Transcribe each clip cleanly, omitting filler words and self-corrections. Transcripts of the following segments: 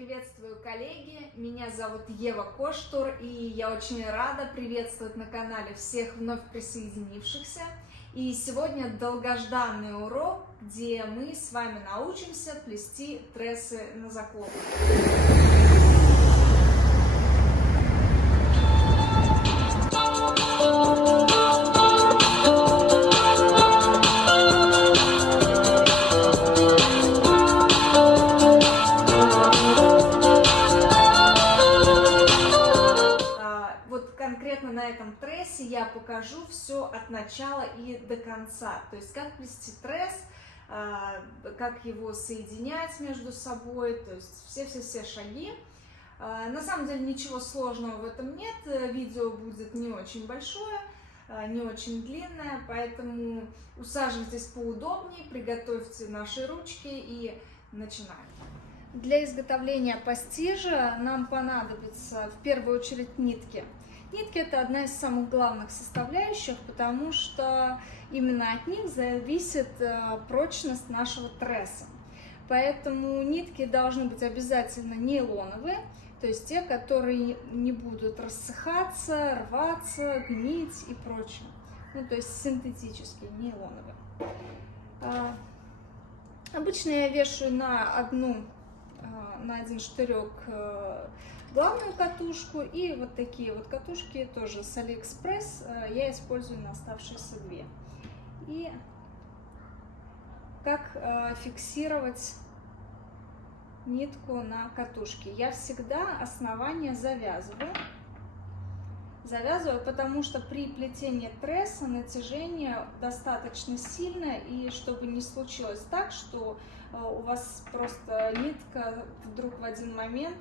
Приветствую, коллеги! Меня зовут Ева Коштур, и я очень рада приветствовать на канале всех вновь присоединившихся. И сегодня долгожданный урок, где мы с вами научимся плести трессы на заколку. Конкретно на этом трессе я покажу все от начала и до конца, то есть как плести тресс, как его соединять между собой, то есть все шаги. На самом деле ничего сложного в этом нет, видео будет не очень большое, не очень длинное, поэтому усаживайтесь поудобнее, приготовьте наши ручки и начинаем. Для изготовления пастижа нам понадобится в первую очередь нитки. Нитки – это одна из самых главных составляющих, потому что именно от них зависит прочность нашего тресса. Поэтому нитки должны быть обязательно нейлоновые, то есть те, которые не будут рассыхаться, рваться, гнить и прочее. Ну, то есть синтетические, нейлоновые. Обычно я вешаю на один штырек главную катушку, и вот такие вот катушки тоже с Алиэкспресс я использую на оставшиеся две. И как фиксировать нитку на катушке? Я всегда основание завязываю, потому что при плетении тресса натяжение достаточно сильное, и чтобы не случилось так, что у вас просто нитка вдруг в один момент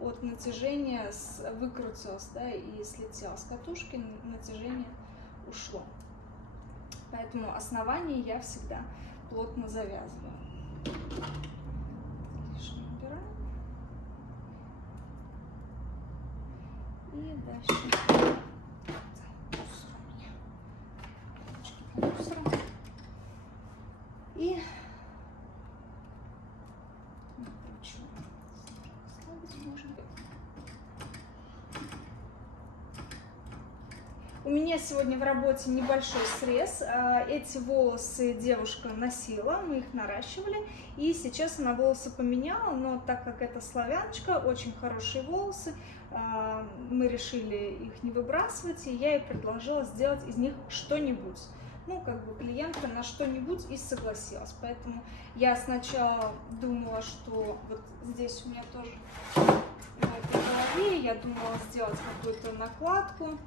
от натяжения выкрутилась, да, и слетела с катушки, натяжение ушло. Поэтому основание я всегда плотно завязываю. Лишнее убираем. И дальше и у меня сегодня в работе небольшой срез. Эти волосы девушка носила, мы их наращивали, и сейчас она волосы поменяла, но так как это славяночка, очень хорошие волосы, мы решили их не выбрасывать, и я ей предложила сделать из них что-нибудь. Ну, как бы клиентка на что-нибудь и согласилась. Поэтому я сначала думала, что вот здесь у меня тоже в этой голове, я думала сделать какую-то накладку,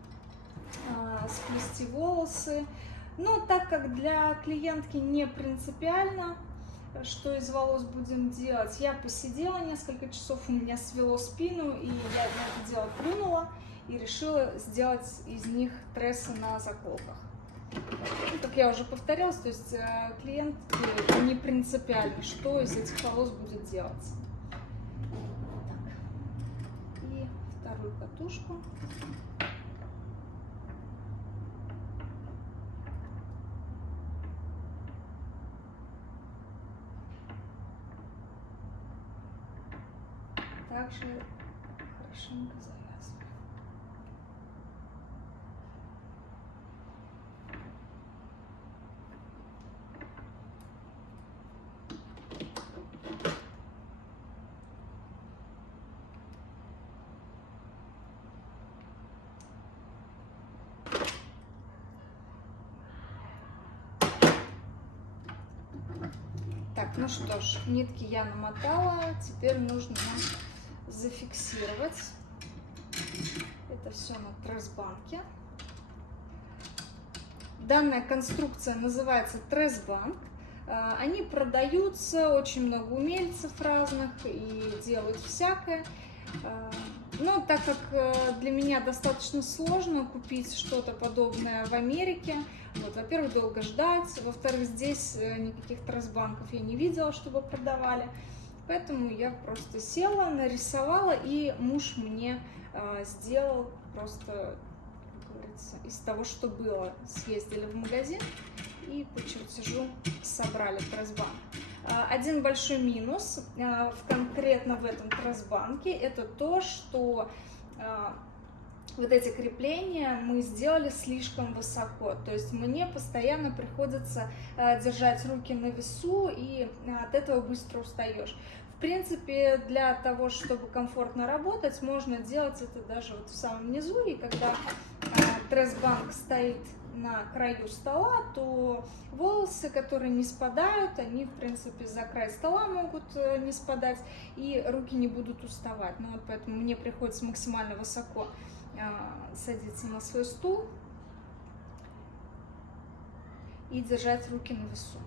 сплести волосы. Но так как для клиентки не принципиально, что из волос будем делать, я посидела несколько часов, у меня свело спину, и я на это дело плюнула и решила сделать из них трессы на заколках. Ну, как я уже повторялась, то есть клиентке не принципиально, что из этих волос будет делаться. Так. И вторую катушку. Также хорошенько завязываем. Так, ну что ж, нитки я намотала, теперь нужно зафиксировать это все на тресс-банке. Данная конструкция называется тресс-банк. Они продаются, очень много умельцев разных и делают всякое. Но так как для меня достаточно сложно купить что-то подобное в Америке, вот, во-первых, долго ждать, во-вторых, здесь никаких тресс-банков я не видела, чтобы продавали. Поэтому я просто села, нарисовала, и муж мне сделал просто, как говорится, из того, что было. Съездили в магазин и по чертежу собрали тресс-банк. Один большой минус конкретно в этом тресс-банке — это то, что вот эти крепления мы сделали слишком высоко, то есть мне постоянно приходится держать руки на весу, и от этого быстро устаешь. В принципе, для того, чтобы комфортно работать, можно делать это даже вот в самом низу, и когда тресс-банк стоит на краю стола, то волосы, которые не спадают, они, в принципе, за край стола могут не спадать, и руки не будут уставать. Ну, вот поэтому мне приходится максимально высоко садиться на свой стул и держать руки на весу.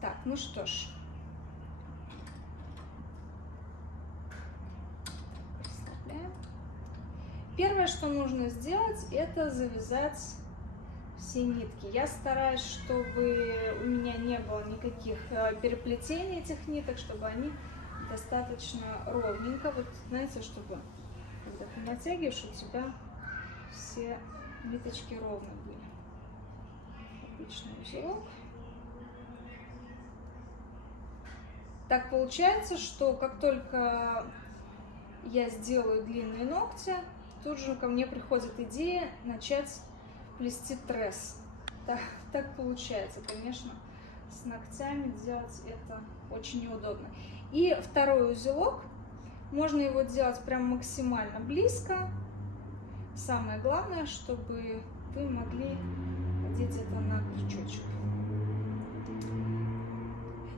Так, ну что ж. Первое, что нужно сделать, это завязать все нитки. Я стараюсь, чтобы у меня не было никаких переплетений этих ниток, чтобы они достаточно ровненько, вот знаете, чтобы когда ты натягиваешь, у тебя все ниточки ровно были. Обычный узелок. Так получается, что как только я сделаю длинные ногти, тут же ко мне приходит идея начать плести тресс. Так получается, конечно, с ногтями делать это очень неудобно. И второй узелок, можно его делать прям максимально близко. Самое главное, чтобы вы могли одеть это на крючочек.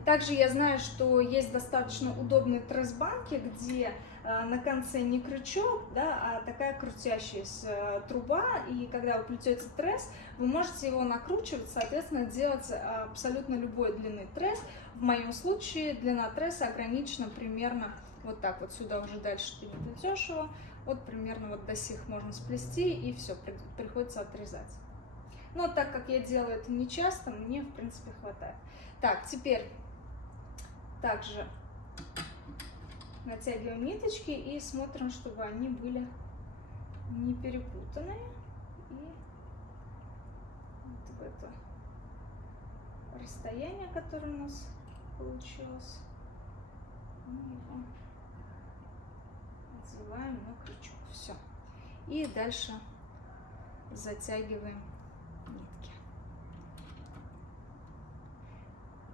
Также я знаю, что есть достаточно удобные тресс-банки, где на конце не крючок, да, а такая крутящаяся труба, и когда вы плетете тресс, вы можете его накручивать, соответственно, делать абсолютно любой длины тресс. В моем случае длина тресса ограничена примерно вот так вот, сюда уже дальше ты не плетешь его, вот примерно вот до сих можно сплести, и все, приходится отрезать. Но так как я делаю это не часто, мне в принципе хватает. Так, теперь также натягиваем ниточки и смотрим, чтобы они были не перепутаны. И вот в это расстояние, которое у нас получилось, мы его надеваем на крючок. Все. И дальше затягиваем нитки.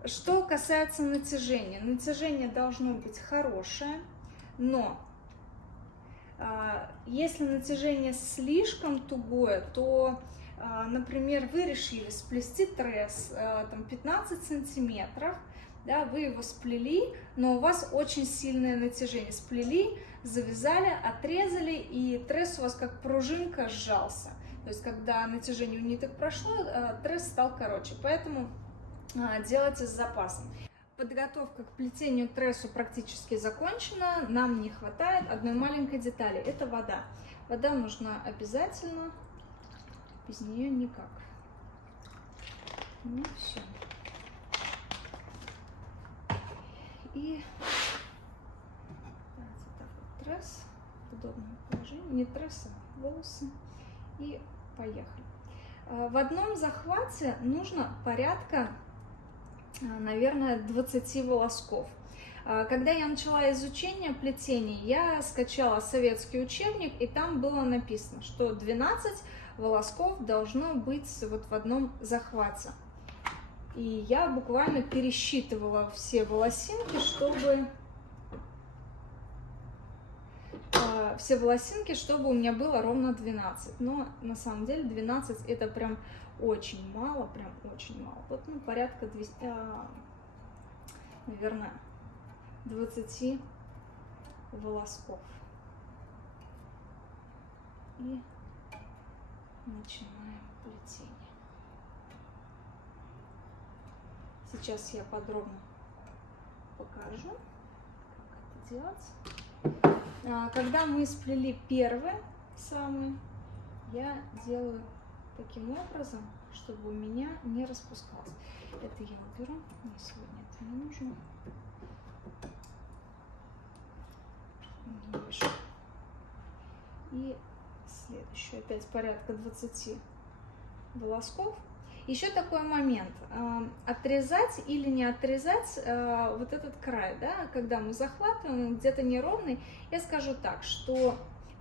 Что касается натяжения, натяжение должно быть хорошее, но если натяжение слишком тугое, то, например, вы решили сплести тресс там, 15 сантиметров, да, вы его сплели, но у вас очень сильное натяжение. Сплели, завязали, отрезали, и тресс у вас как пружинка сжался. То есть, когда натяжение у ниток прошло, тресс стал короче. Поэтому делайте с запасом. Подготовка к плетению трессу практически закончена. Нам не хватает одной маленькой детали. Это вода. Вода нужна обязательно. Без нее никак. Ну все. И вот так вот тресс. Удобное положение. Не тресс, а волосы. И поехали. В одном захвате нужно порядка, наверное, 20 волосков. Когда я начала изучение плетений, я скачала советский учебник, и там было написано, что 12 волосков должно быть вот в одном захвате. И я буквально пересчитывала все волосинки, чтобы у меня было ровно 12. Но на самом деле 12 это прям очень мало, прям очень мало. Вот, ну, порядка, наверное, 20 волосков. И начинаем плетение. Сейчас я подробно покажу, как это делать. Когда мы сплели первый самый, я делаю таким образом, чтобы у меня не распускалось. Это я уберу, мне сегодня это не нужно. И следующую, опять порядка 20 волосков. Еще такой момент, отрезать или не отрезать вот этот край, да, когда мы захватываем, он где-то неровный, я скажу так, что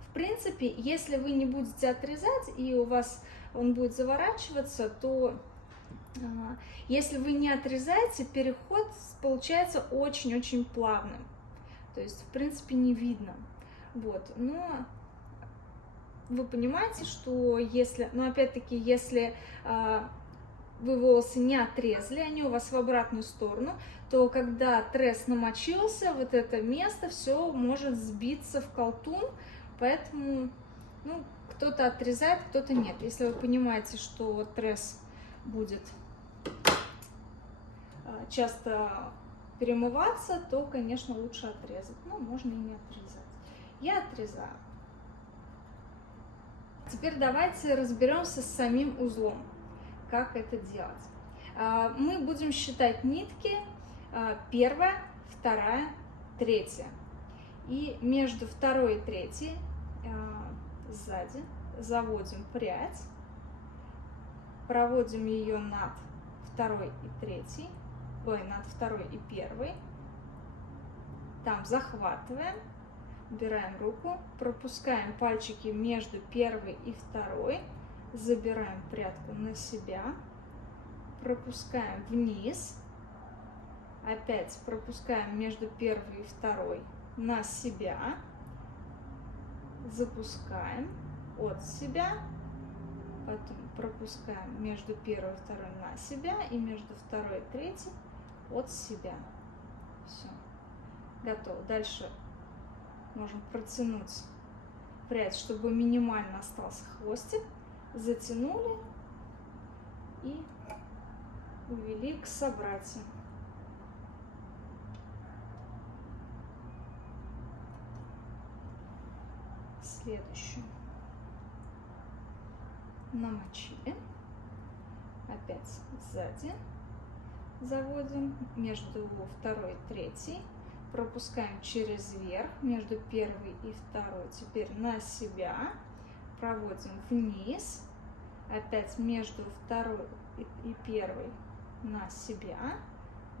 в принципе, если вы не будете отрезать и у вас он будет заворачиваться, то если вы не отрезаете, переход получается очень-очень плавным, то есть в принципе не видно, вот, но вы понимаете, что если, но опять-таки, если вы волосы не отрезали, они у вас в обратную сторону, то когда тресс намочился, вот это место все может сбиться в колтун, поэтому ну, кто-то отрезает, кто-то нет. Если вы понимаете, что тресс будет часто перемываться, то, конечно, лучше отрезать. Но можно и не отрезать. Я отрезаю. Теперь давайте разберемся с самим узлом. Как это делать? Мы будем считать нитки: первая, вторая, третья. И между второй и третьей сзади заводим прядь, проводим ее над второй и третьей, над второй и первой. Там захватываем, убираем руку, пропускаем пальчики между первой и второй. Забираем прядку на себя, пропускаем вниз, опять пропускаем между первой и второй на себя, запускаем от себя, потом пропускаем между первой и второй на себя и между второй и третьей от себя. Все, готово. Дальше можем протянуть прядь, чтобы минимально остался хвостик. Затянули и увели к собратьям. Следующую намочили, опять сзади заводим между второй и третьей, пропускаем через верх между первой и второй, теперь на себя. Проводим вниз, опять между второй и первой на себя,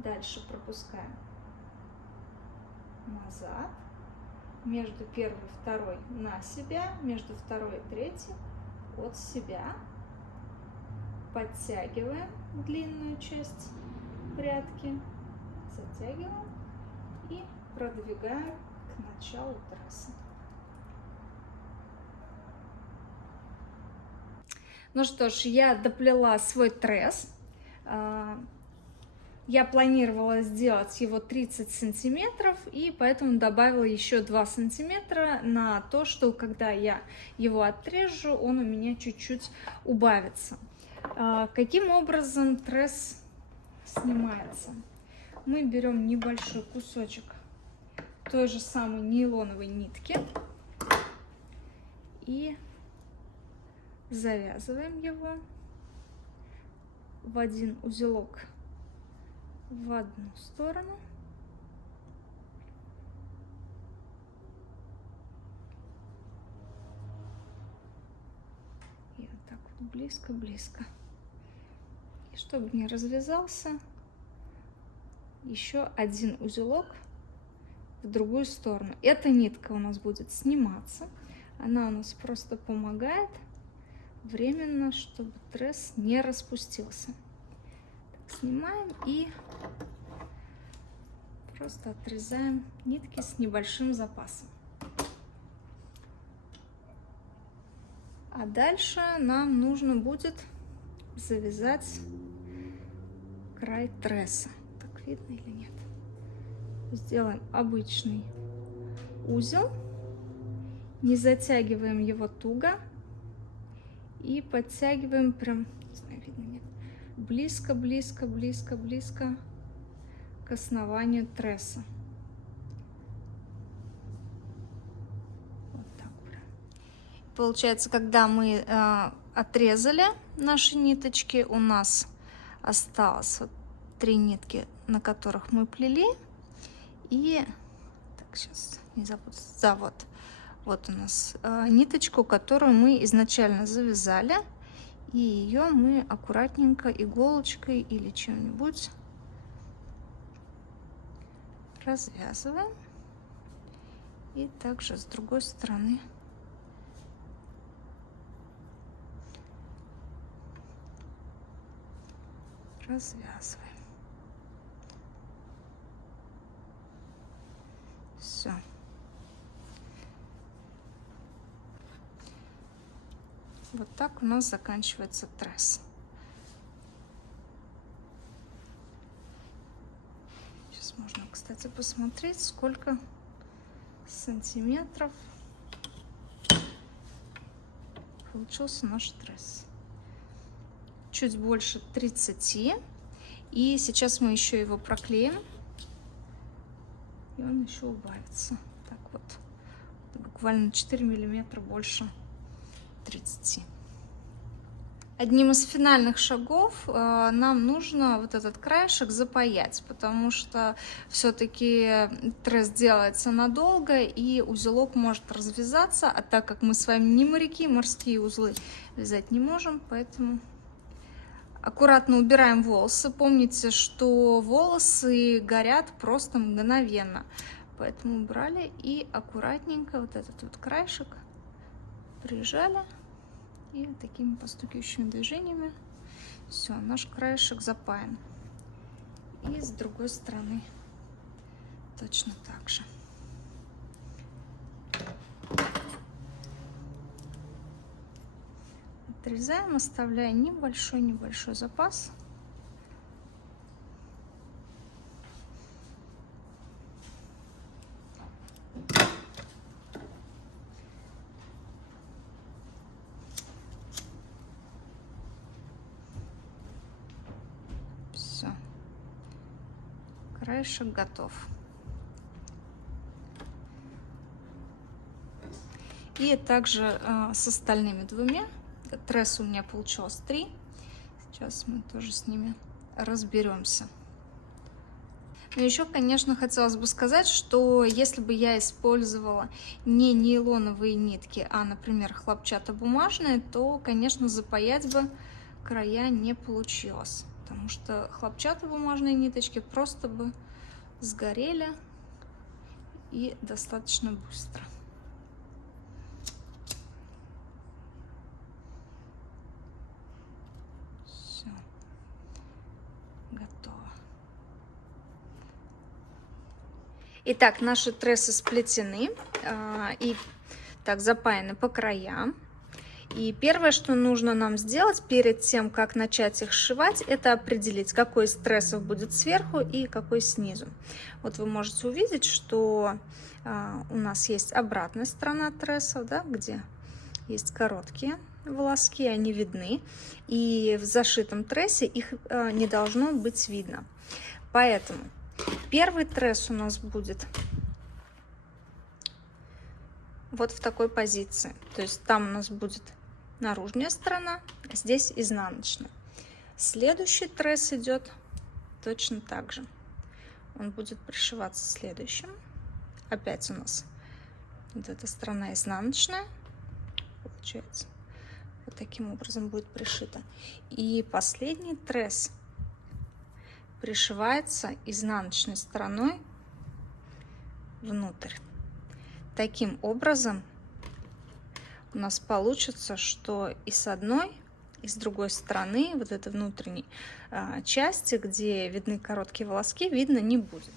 дальше пропускаем назад, между первой и второй на себя, между второй и третьей от себя, подтягиваем длинную часть прядки, затягиваем и продвигаем к началу трассы. Ну что ж, я доплела свой тресс. Я планировала сделать его 30 сантиметров, и поэтому добавила еще 2 сантиметра на то, что когда я его отрежу, он у меня чуть-чуть убавится. Каким образом тресс снимается? Мы берем небольшой кусочек той же самой нейлоновой нитки и завязываем его в один узелок в одну сторону и вот так вот близко-близко. И чтобы не развязался, еще один узелок в другую сторону. Эта нитка у нас будет сниматься, она у нас просто помогает временно, чтобы тресс не распустился. Так, снимаем и просто отрезаем нитки с небольшим запасом. А дальше нам нужно будет завязать край тресса. Так видно или нет? Сделаем обычный узел, не затягиваем его туго. И подтягиваем прям, не знаю, видно, нет, близко к основанию тресса. Вот так прям. Получается, когда мы отрезали наши ниточки, у нас осталось вот 3 нитки, на которых мы плели. И так, сейчас не запутаться. Да, вот у нас ниточку, которую мы изначально завязали, И ее мы аккуратненько иголочкой или чем-нибудь развязываем. И также с другой стороны развязываем. Все. Вот так у нас заканчивается тресс. Сейчас можно, кстати, посмотреть, сколько сантиметров получился наш тресс. Чуть больше 30. И сейчас мы еще его проклеим. И он еще убавится. Так вот. Буквально 4 миллиметра больше 30. Одним из финальных шагов нам нужно вот этот краешек запаять, потому что все-таки тресс делается надолго, и узелок может развязаться, а так как мы с вами не моряки, морские узлы вязать не можем, поэтому аккуратно убираем волосы. Помните, что волосы горят просто мгновенно, поэтому убрали и аккуратненько вот этот вот краешек прижали. И такими постукивающими движениями все, наш краешек запаян. И с другой стороны точно так же. Отрезаем, оставляя небольшой запас. Краешек готов. И также с остальными двумя. Тресс у меня получилось 3. Сейчас мы тоже с ними разберемся. Но еще, конечно, хотелось бы сказать, что если бы я использовала не нейлоновые нитки, а, например, хлопчатобумажные, то, конечно, запаять бы края не получилось. Потому что хлопчатобумажные ниточки просто бы сгорели и достаточно быстро. Все, готово. Итак, наши трессы сплетены и так запаяны по краям. И первое, что нужно нам сделать перед тем, как начать их сшивать, это определить, какой из трессов будет сверху и какой снизу. Вот вы можете увидеть, что у нас есть обратная сторона трессов, да, где есть короткие волоски, они видны. И в зашитом трессе их не должно быть видно. Поэтому первый тресс у нас будет вот в такой позиции. То есть там у нас будет наружная сторона, здесь изнаночная. Следующий тресс идет точно так же. Он будет пришиваться следующим. Опять у нас вот эта сторона изнаночная. Получается, вот таким образом будет пришито. И последний тресс пришивается изнаночной стороной внутрь. Таким образом у нас получится, что и с одной, и с другой стороны вот этой внутренней части, где видны короткие волоски, видно не будет.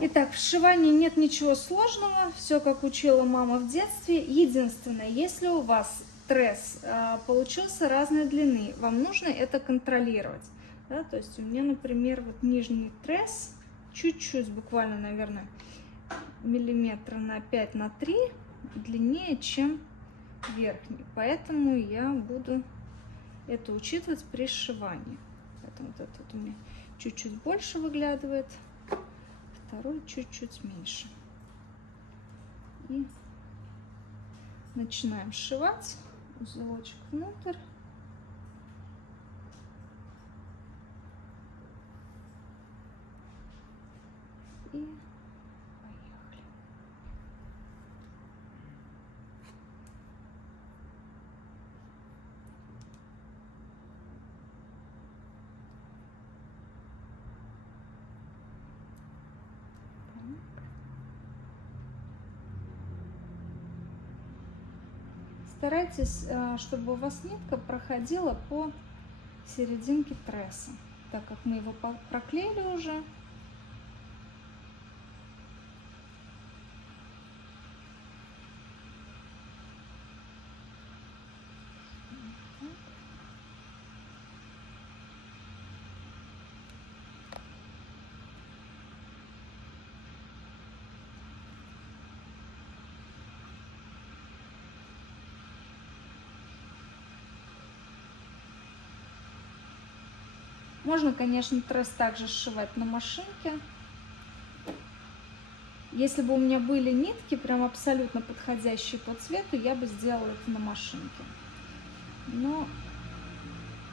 Итак, в сшивании нет ничего сложного, все как учила мама в детстве. Единственное, если у вас тресс получился разной длины, вам нужно это контролировать. Да? То есть у меня, например, вот нижний тресс чуть-чуть, буквально, наверное, миллиметра на 5 на 3 длиннее, чем верхний, поэтому я буду это учитывать при сшивании. Поэтому вот этот у меня чуть-чуть больше выглядывает, второй чуть-чуть меньше. И начинаем сшивать узелочек внутрь. И Старайтесь, чтобы у вас нитка проходила по серединке тресса, так как мы его проклеили уже. Можно, конечно, тресс также сшивать на машинке. Если бы у меня были нитки, прям абсолютно подходящие по цвету, я бы сделала это на машинке. Но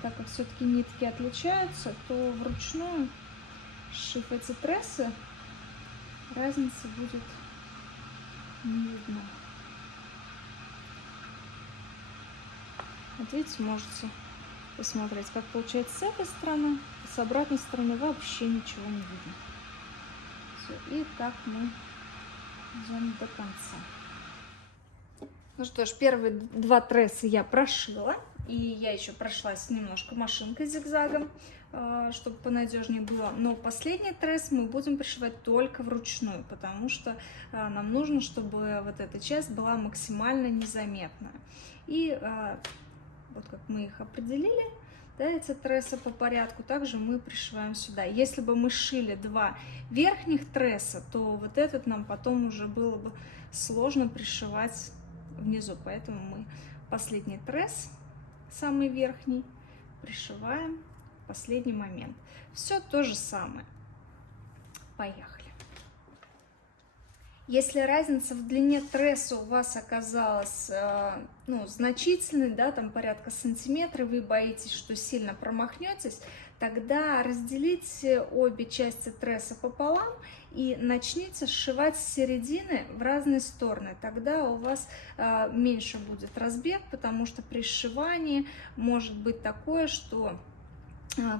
так как все-таки нитки отличаются, то вручную, сшив эти трессы, разницы будет не видно. Вот видите, можете посмотреть, как получается с этой стороны, с обратной стороны вообще ничего не видно. Все, и так мы идем до конца. Ну что ж, первые два тресса я прошила, и я еще прошлась немножко машинкой зигзагом, чтобы понадежнее было. Но последний тресс мы будем пришивать только вручную, потому что нам нужно, чтобы вот эта часть была максимально незаметная. И вот как мы их определили, да, эти трессы по порядку, также мы пришиваем сюда. Если бы мы сшили два верхних тресса, то вот этот нам потом уже было бы сложно пришивать внизу. Поэтому мы последний тресс, самый верхний, пришиваем в последний момент. Все то же самое. Поехали. Если разница в длине тресса у вас оказалась значительной, да, там порядка сантиметра, вы боитесь, что сильно промахнетесь, тогда разделите обе части тресса пополам и начните сшивать с середины в разные стороны. Тогда у вас меньше будет разбег, потому что при сшивании может быть такое, что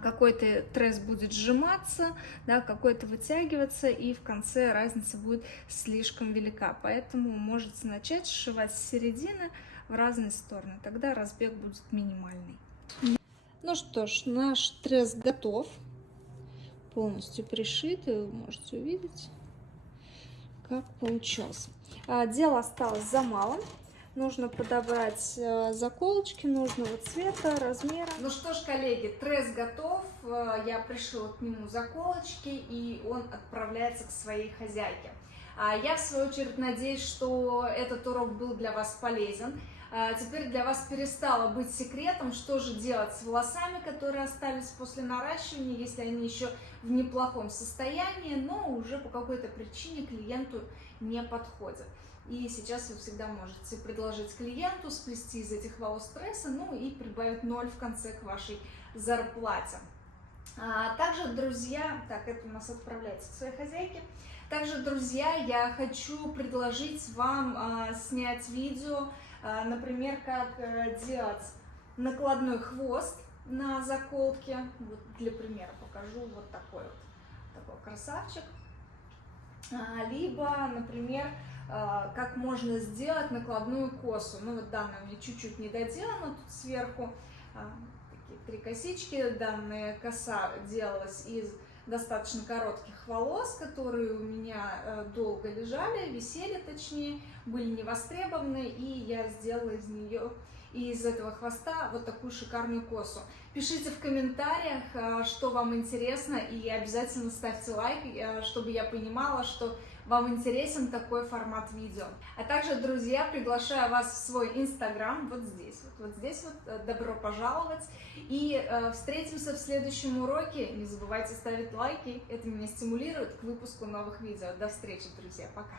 какой-то тресс будет сжиматься, да, какой-то вытягиваться, и в конце разница будет слишком велика. Поэтому можете начать сшивать с середины в разные стороны. Тогда разбег будет минимальный. Ну что ж, наш тресс готов. Полностью пришит. И вы можете увидеть, как получился. Дело осталось за малым. Нужно подобрать заколочки нужного цвета, размера. Ну что ж, коллеги, тресс готов. Я пришила к нему заколочки, и он отправляется к своей хозяйке. Я, в свою очередь, надеюсь, что этот урок был для вас полезен. Теперь для вас перестало быть секретом, что же делать с волосами, которые остались после наращивания, если они еще в неплохом состоянии, но уже по какой-то причине клиенту не подходят. И сейчас вы всегда можете предложить клиенту сплести из этих волос трессы, ну и прибавить 0 в конце к вашей зарплате. Также, друзья, так, это у нас отправляется к своей хозяйке. Также, друзья, я хочу предложить вам снять видео, например, как делать накладной хвост на заколке. Вот для примера покажу вот такой красавчик. Либо, например, как можно сделать накладную косу. Ну вот данная у меня чуть-чуть не доделана, тут сверху такие 3 косички. Данная коса делалась из достаточно коротких волос, которые у меня долго лежали, висели точнее, были не востребованы, и я сделала из нее и из этого хвоста вот такую шикарную косу. Пишите в комментариях, что вам интересно, и обязательно ставьте лайк, чтобы я понимала, что вам интересен такой формат видео. А также, друзья, приглашаю вас в свой инстаграм, вот здесь вот, добро пожаловать. И встретимся в следующем уроке. Не забывайте ставить лайки, это меня стимулирует к выпуску новых видео. До встречи, друзья, пока!